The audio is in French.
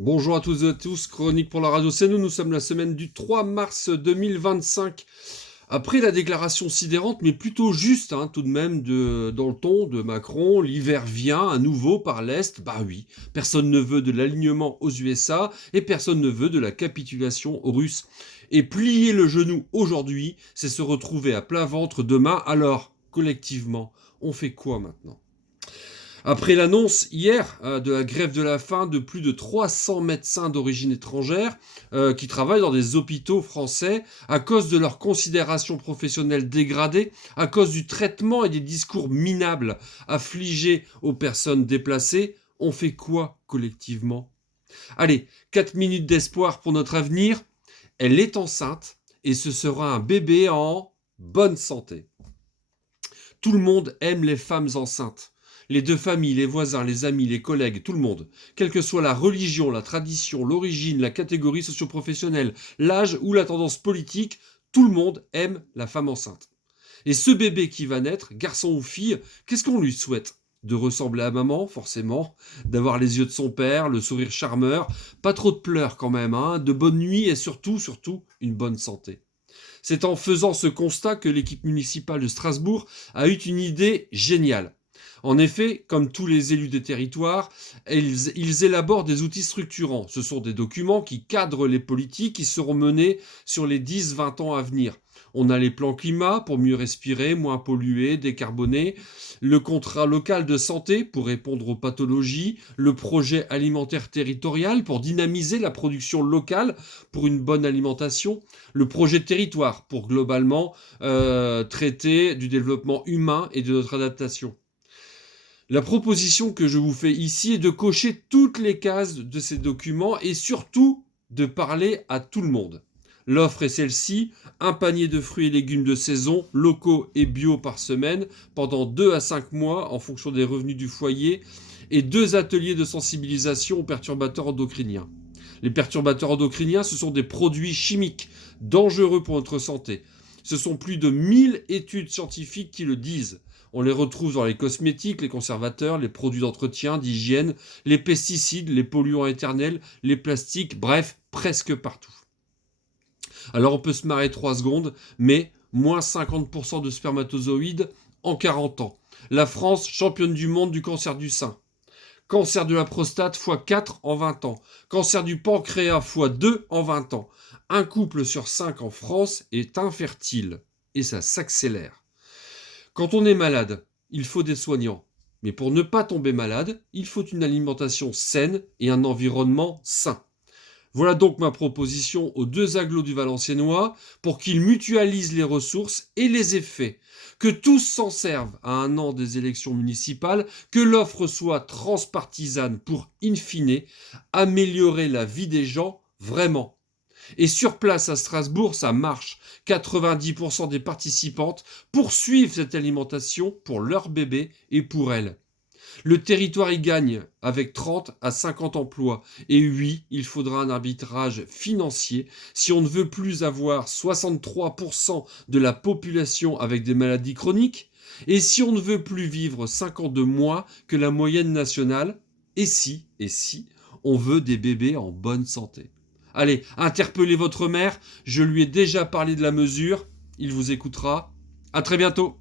Bonjour à toutes et à tous, chronique pour la radio, c'est nous sommes la semaine du 3 mars 2025. Après la déclaration sidérante, mais plutôt juste tout de même, dans le ton de Macron, l'hiver vient à nouveau par l'Est, bah oui, personne ne veut de l'alignement aux USA et personne ne veut de la capitulation aux Russes. Et plier le genou aujourd'hui, c'est se retrouver à plat ventre demain, alors, collectivement, on fait quoi maintenant ? Après l'annonce hier de la grève de la faim de plus de 300 médecins d'origine étrangère qui travaillent dans des hôpitaux français à cause de leur considération professionnelle dégradée, à cause du traitement et des discours minables affligés aux personnes déplacées, on fait quoi collectivement ? Allez, 4 minutes d'espoir pour notre avenir. Elle est enceinte et ce sera un bébé en bonne santé. Tout le monde aime les femmes enceintes. Les deux familles, les voisins, les amis, les collègues, tout le monde. Quelle que soit la religion, la tradition, l'origine, la catégorie socio-professionnelle, l'âge ou la tendance politique, tout le monde aime la femme enceinte. Et ce bébé qui va naître, garçon ou fille, qu'est-ce qu'on lui souhaite ? De ressembler à maman, forcément, d'avoir les yeux de son père, le sourire charmeur, pas trop de pleurs quand même, de bonnes nuits et surtout, une bonne santé. C'est en faisant ce constat que l'équipe municipale de Strasbourg a eu une idée géniale. En effet, comme tous les élus des territoires, ils élaborent des outils structurants. Ce sont des documents qui cadrent les politiques qui seront menées sur les 10-20 ans à venir. On a les plans climat pour mieux respirer, moins polluer, décarboner, le contrat local de santé pour répondre aux pathologies, le projet alimentaire territorial pour dynamiser la production locale pour une bonne alimentation, le projet de territoire pour globalement traiter du développement humain et de notre adaptation. La proposition que je vous fais ici est de cocher toutes les cases de ces documents et surtout de parler à tout le monde. L'offre est celle-ci, un panier de fruits et légumes de saison, locaux et bio par semaine, pendant 2 à 5 mois en fonction des revenus du foyer, et 2 ateliers de sensibilisation aux perturbateurs endocriniens. Les perturbateurs endocriniens, ce sont des produits chimiques dangereux pour notre santé. Ce sont plus de 1000 études scientifiques qui le disent. On les retrouve dans les cosmétiques, les conservateurs, les produits d'entretien, d'hygiène, les pesticides, les polluants éternels, les plastiques, bref, presque partout. Alors on peut se marrer 3 secondes, mais moins 50% de spermatozoïdes en 40 ans. La France, championne du monde du cancer du sein. Cancer de la prostate x4 en 20 ans. Cancer du pancréas x2 en 20 ans. Un couple sur 5 en France est infertile. Et ça s'accélère. Quand on est malade, il faut des soignants. Mais pour ne pas tomber malade, il faut une alimentation saine et un environnement sain. Voilà donc ma proposition aux 2 agglos du Valenciennois pour qu'ils mutualisent les ressources et les effets, que tous s'en servent à 1 an des élections municipales, que l'offre soit transpartisane pour, in fine, améliorer la vie des gens vraiment. Et sur place à Strasbourg, ça marche. 90% des participantes poursuivent cette alimentation pour leur bébé et pour elles. Le territoire y gagne avec 30 à 50 emplois. Et oui, il faudra un arbitrage financier si on ne veut plus avoir 63% de la population avec des maladies chroniques et si on ne veut plus vivre 5 ans de moins que la moyenne nationale et si, on veut des bébés en bonne santé. Allez, interpellez votre maire, je lui ai déjà parlé de la mesure, il vous écoutera. À très bientôt.